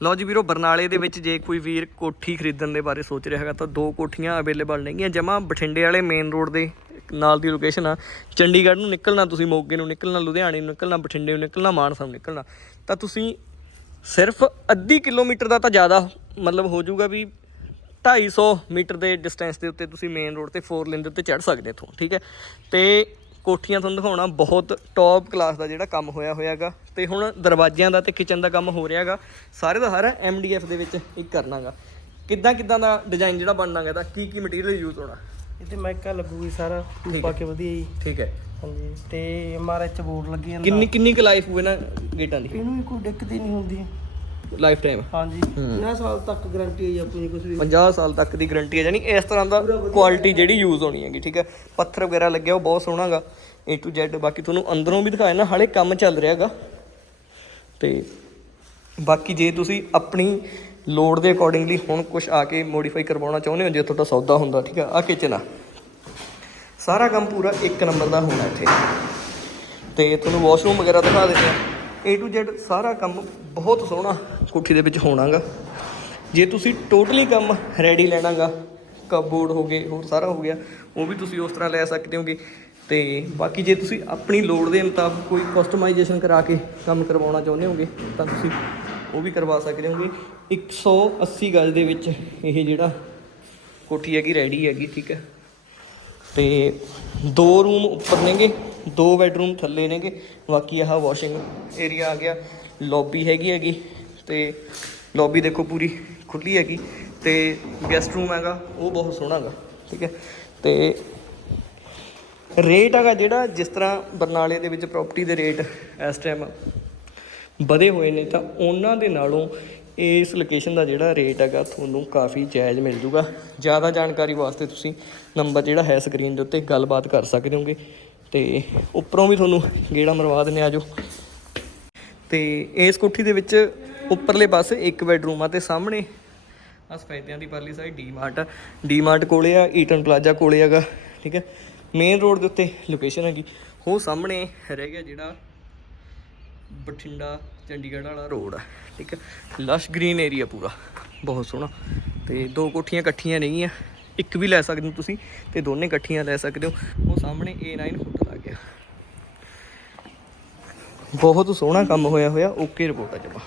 ਲਓ ਜੀ ਵੀਰੋ, ਬਰਨਾਲੇ ਦੇ ਵਿੱਚ ਜੇ ਕੋਈ ਵੀਰ ਕੋਠੀ ਖਰੀਦਣ ਦੇ ਬਾਰੇ ਸੋਚ ਰਿਹਾ ਹੈਗਾ, ਤਾਂ ਦੋ ਕੋਠੀਆਂ ਅਵੇਲੇਬਲ ਨੇਗੀਆਂ ਜਮਾ ਬਠਿੰਡੇ ਵਾਲੇ ਮੇਨ ਰੋਡ ਦੇ ਨਾਲ ਦੀ ਲੋਕੇਸ਼ਨ ਆ। ਚੰਡੀਗੜ੍ਹ ਨੂੰ ਨਿਕਲਣਾ ਤੁਸੀਂ, ਮੋਗੇ ਨੂੰ ਨਿਕਲਣਾ, ਲੁਧਿਆਣੇ ਨੂੰ ਨਿਕਲਣਾ, ਬਠਿੰਡੇ ਨੂੰ ਨਿਕਲਣਾ, ਮਾਨਸਾ ਨੂੰ ਨਿਕਲਣਾ। ਤਾਂ ਤੁਸੀਂ ਸਿਰਫ ਅੱਧੀ ਕਿਲੋਮੀਟਰ ਦਾ ਤਾਂ ਜ਼ਿਆਦਾ ਮਤਲਬ ਹੋ ਜਾਊਗਾ ਵੀ 250 ਮੀਟਰ ਦੇ ਡਿਸਟੈਂਸ ਦੇ ਉੱਤੇ ਤੁਸੀਂ ਮੇਨ ਰੋਡ ਤੇ ਫੋਰ ਲੇਨ ਦੇ ਉੱਤੇ ਚੜ੍ਹ ਸਕਦੇ ਇੱਥੋਂ, ਠੀਕ ਹੈ? ਤੇ ਕੋਠੀਆਂ ਤੁਹਾਨੂੰ ਦਿਖਾਉਣਾ ਬਹੁਤ ਟੌਪ ਕਲਾਸ ਦਾ ਜਿਹੜਾ ਕੰਮ ਹੋਇਆ ਹੋਇਆਗਾ। ਤੇ ਹੁਣ ਦਰਵਾਜ਼ਿਆਂ ਦਾ ਤੇ ਕਿਚਨ ਦਾ ਕੰਮ ਹੋ ਰਿਹਾਗਾ। ਸਾਰੇ ਦਾ ਸਾਰਾ ਐਮਡੀਐਫ ਦੇ ਵਿੱਚ ਇੱਕ ਕਰਨਾਗਾ। ਕਿੱਦਾਂ ਕਿੱਦਾਂ ਦਾ ਡਿਜ਼ਾਈਨ ਜਿਹੜਾ ਬਣਨਾਗਾ ਤਾਂ ਕੀ ਕੀ ਮਟੀਰੀਅਲ ਯੂਜ਼ ਹੋਣਾ? ਇਹ ਤੇ ਮਾਈਕਾ ਲੱਗੂਗੀ ਸਾਰਾ। ਹੈ। ਪਾ ਕੇ ਵਧੀਆ ਜੀ। ਠੀਕ ਹੈ। ਹਾਂਜੀ। ਤੇ ਐਮਆਰਐਚ ਬੋਰਡ ਲੱਗੀ ਜਾਂਦਾ। ਕਿੰਨੀ ਕਿੰਨੀ ਕੁ ਲਾਈਫ ਹੋਵੇ ਨਾ ਗੇਟਾਂ ਦੀ? ਇਹਨੂੰ ਕੋਈ ਦਿੱਕਤ ਹੀ ਨਹੀਂ ਹੁੰਦੀ। ਲਾਈਫ ਟਾਈਮ ਹਾਂਜੀ 50 ਸਾਲ ਤੱਕ ਗਾਰੰਟੀ ਹੈ ਜੀ ਆਪਣੀ ਕੁਝ ਵੀ। 50 ਸਾਲ ਤੱਕ ਦੀ ਗਾਰੰਟੀ ਹੈ ਜਾਨੀ ਇਸ ਤਰ੍ਹਾਂ ਦਾ ਕੁਆਲਿਟੀ ਜਿਹੜੀ ਯੂਜ਼ ਹੋਣੀ ਹੈਗੀ ਠੀਕ ਹੈ? ਪੱਥਰ ਵਗੈਰਾ ਲੱਗਿਆ ਉਹ ਬਹੁਤ ਸੋਹਣਾਗਾ A to Z ਬਾਕੀ ਤੁਹਾਨੂੰ ਅੰਦਰੋਂ ਵੀ ਦਿਖਾਇਆ ਨਾ ਹਾਲੇ ਕੰਮ ਚੱਲ ਰਿਹਾਗਾ ਤੇ ਬਾਕੀ ਜੇ ਤੁਸੀਂ ਆਪਣੀ ਲੋਡ ਦੇ ਅਕੋਰਡਿੰਗਲੀ ਹੁਣ ਕੁਝ ਆ ਕੇ ਮੋਡੀਫਾਈ ਕਰਵਾਉਣਾ ਚਾਹੁੰਦੇ ਹੋ ਜੇ ਤੁਹਾਡਾ ਸੌਦਾ ਹੁੰਦਾ ਠੀਕ ਹੈ? ਆ ਕਿਚਨ ਆ। ਸਾਰਾ ਕੰਮ ਪੂਰਾ ਇੱਕ ਨੰਬਰ ਦਾ ਹੋਣਾ ਇੱਥੇ। ਤੇ ਤੁਹਾਨੂੰ ਵਾਸ਼ਰੂਮ ਵਗੈਰਾ ਦਿਖਾ ਦਿੰਦੇ ਆ। A to Z ਸਾਰਾ ਕੰਮ ਬਹੁਤ ਸੋਹਣਾ ਕੋਠੀ ਦੇ ਵਿੱਚ ਹੋਣਾਗਾ। ਜੇ ਤੁਸੀਂ ਟੋਟਲੀ ਕੰਮ ਰੈਡੀ ਲੈਣਾਗਾ ਕਪਬੋਰਡ ਹੋ ਗਏ, ਹੋਰ ਸਾਰਾ ਹੋ ਗਿਆ, ਉਹ ਵੀ ਤੁਸੀਂ ਉਸ ਤਰ੍ਹਾਂ ਲੈ ਸਕਦੇ ਹੋਗੇ। ਤੇ ਬਾਕੀ ਜੇ ਤੁਸੀਂ ਆਪਣੀ ਲੋੜ ਦੇ ਮੁਤਾਬਕ ਕੋਈ ਕਸਟਮਾਈਜੇਸ਼ਨ ਕਰਾ ਕੇ ਕੰਮ ਕਰਵਾਉਣਾ ਚਾਹੁੰਦੇ ਹੋਗੇ, ਤਾਂ ਤੁਸੀਂ ਉਹ ਵੀ ਕਰਵਾ ਸਕਦੇ ਹੋਗੇ। 180 ਗਜ ਦੇ ਵਿੱਚ ਇਹ ਜਿਹੜਾ ਕੋਠੀ ਹੈਗੀ ਰੈਡੀ ਹੈਗੀ, ਠੀਕ ਹੈ। ਤੇ ਦੋ ਰੂਮ ਉੱਪਰ ਨੇਗੇ। ਦੋ ਬੈਡਰੂਮ ਥੱਲੇ ਨੇਗੇ, ਬਾਕੀ ਆਹ ਵਾਸ਼ਿੰਗ ਏਰੀਆ ਆ ਗਿਆ। ਲੌਬੀ ਹੈਗੀ ਹੈਗੀ, ਤੇ ਲੌਬੀ ਦੇਖੋ ਪੂਰੀ ਖੁੱਲੀ ਹੈਗੀ, ਤੇ ਗੈਸਟ ਰੂਮ ਹੈਗਾ, ਉਹ ਬਹੁਤ ਸੋਹਣਾ ਹੈਗਾ, ਠੀਕ ਹੈ। ਤੇ ਰੇਟ ਹੈਗਾ ਜਿਹੜਾ, ਜਿਸ ਤਰ੍ਹਾਂ ਬਰਨਾਲੇ ਦੇ ਵਿੱਚ ਪ੍ਰਾਪਰਟੀ ਦੇ ਰੇਟ ਇਸ ਟਾਈਮ ਵਧੇ ਹੋਏ ਨੇ, ਤਾਂ ਉਹਨਾਂ ਦੇ ਨਾਲੋਂ ਇਸ ਲੋਕੇਸ਼ਨ ਦਾ ਜਿਹੜਾ ਰੇਟ ਹੈਗਾ, ਤੁਹਾਨੂੰ ਕਾਫੀ ਜਾਇਜ਼ ਮਿਲ ਜੂਗਾ। ਜ਼ਿਆਦਾ ਜਾਣਕਾਰੀ ਵਾਸਤੇ ਤੁਸੀਂ ਨੰਬਰ ਜਿਹੜਾ ਹੈ ਸਕਰੀਨ ਦੇ ਉੱਤੇ ਗੱਲਬਾਤ ਕਰ ਸਕਦੇ ਹੋਗੇ। ਤੇ ਉੱਪਰੋਂ ਵੀ ਤੁਹਾਨੂੰ ਗੇੜਾ ਮਰਵਾ ਦਿੰਦੇ ਆਜੋ ਤੇ ਇਸ ਕੋਠੀ ਦੇ ਵਿੱਚ ਉੱਪਰਲੇ ਪਾਸੇ ਇੱਕ ਬੈਡਰੂਮ ਆ ਤੇ ਸਾਹਮਣੇ ਆ ਸਫੈਦਿਆਂ ਦੀ ਪਰਲੀ ਸਾਈਡ ਡੀਮਾਰਟ ਆ। ਡੀਮਾਰਟ ਕੋਲੇ ਆ, ਈਟਨ ਪਲਾਜ਼ਾ ਕੋਲੇ ਹੈਗਾ, ਠੀਕ ਹੈ। ਮੇਨ ਰੋਡ ਦੇ ਉੱਤੇ ਲੋਕੇਸ਼ਨ ਹੈਗੀ। ਉਹ ਸਾਹਮਣੇ ਰਹਿ ਗਿਆ ਜਿਹੜਾ ਬਠਿੰਡਾ ਚੰਡੀਗੜ੍ਹ ਵਾਲਾ ਰੋਡ ਆ, ਠੀਕ ਹੈ। ਲਸ਼ ਗ੍ਰੀਨ ਏਰੀਆ ਪੂਰਾ, ਬਹੁਤ ਸੋਹਣਾ। ਤੇ ਦੋ ਕੋਠੀਆਂ ਇਕੱਠੀਆਂ ਨਹੀਂ ਆ ਇੱਕ ਵੀ ਲੈ ਸਕਦੇ ਹੋ ਤੁਸੀਂ ਤੇ ਦੋਨੇ ਇਕੱਠੀਆਂ ਲੈ ਸਕਦੇ ਹੋ। ਉਹ ਸਾਹਮਣੇ A9 ਫੁੱਟ ਲੱਗ ਗਿਆ। ਬਹੁਤ ਸੋਹਣਾ ਕੰਮ ਹੋਇਆ ਹੋਇਆ ਓਕੇ ਰਿਪੋਰਟ ਆ ਜਮਾ।